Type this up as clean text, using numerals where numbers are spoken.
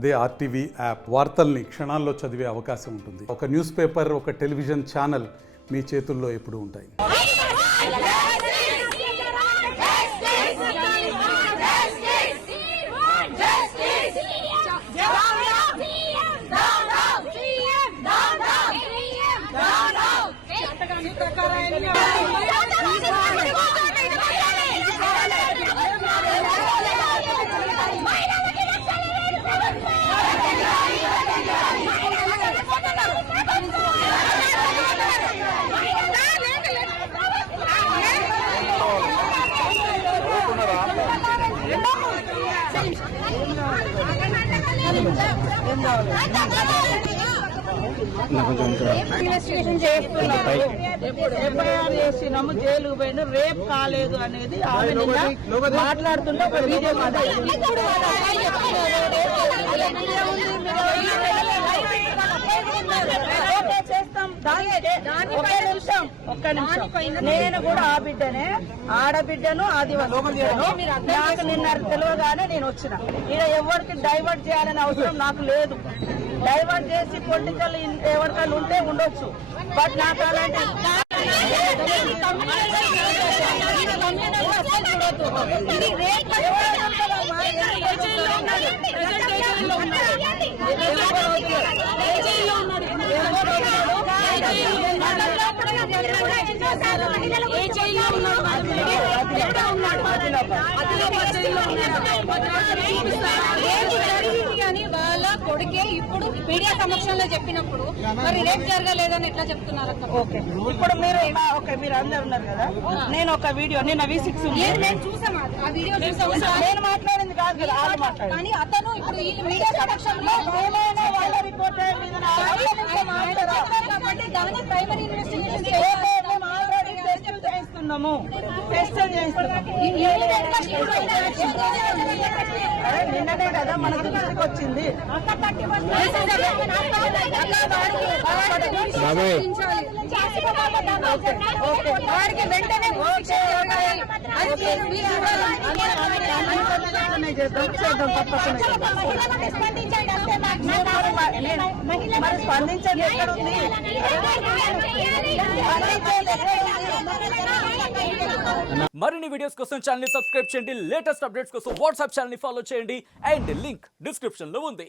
అదే RTV app వార్తల్ని క్షణాల్లో చదివే అవకాశం ఉంటుంది. ఒక న్యూస్ పేపర్, ఒక టెలివిజన్ ఛానల్ మీ చేతుల్లో ఎప్పుడూ ఉంటాయి. ఇన్వెస్టిగేషన్ ఎఫ్ఐఆర్ చేసినాము, జైలుకు పోయిన రేప్ కాలేదు అనేది ఆమె నిన్న మాట్లాడుతుంటే ఒక వీడియో చేస్తాం. ఒక్క నిమిషం, నేను కూడా ఆ బిడ్డనే, ఆడబిడ్డను, ఆదివాసీ నాకు నిన్న తెలియగానే నేను వచ్చిన. ఈడ ఎవరికి డైవర్ట్ చేయాలని అవసరం నాకు లేదు. డైవర్ట్ చేసి పొలిటికల్ ఎవరికైనా ఉంటే ఉండొచ్చు, బట్ నాకు అలాంటి వాళ్ళ కొడుకే ఇప్పుడు మీడియా సమక్షంలో చెప్పినప్పుడు మరి రేపు జరగలేదని ఎట్లా చెప్తున్నారు? ఓకే, ఇప్పుడు మీరు మీరు అందరు ఉన్నారు కదా, నేను ఒక వీడియో నిన్న V6 నేను చూసాను, ఆ వీడియో చూసాను. నేను మాట్లాడింది కాదు కదా, కానీ అతను ఇప్పుడు ఈ మీడియా సమక్షంలో వాళ్ళ రిపోర్ట్ కాబట్టి దాని ప్రైమరీ ఇన్వెస్టిగేషన్ చేస్తున్నాము, టెస్ట్ చేస్తున్నాము. నిన్ననే కదా మన దృష్టికి వచ్చింది. వారికి వెంటనే స్పందించండి. ఎక్కడ ఉంది? మరిన్ని వీడియోస్ కోసం ఛానల్ ని సబ్స్క్రైబ్ చేయండి. లేటెస్ట్ అప్డేట్స్ కోసం వాట్సాప్ ఛానల్ ని ఫాలో చేయండి. అండ్ లింక్ డిస్క్రిప్షన్ లో ఉంది.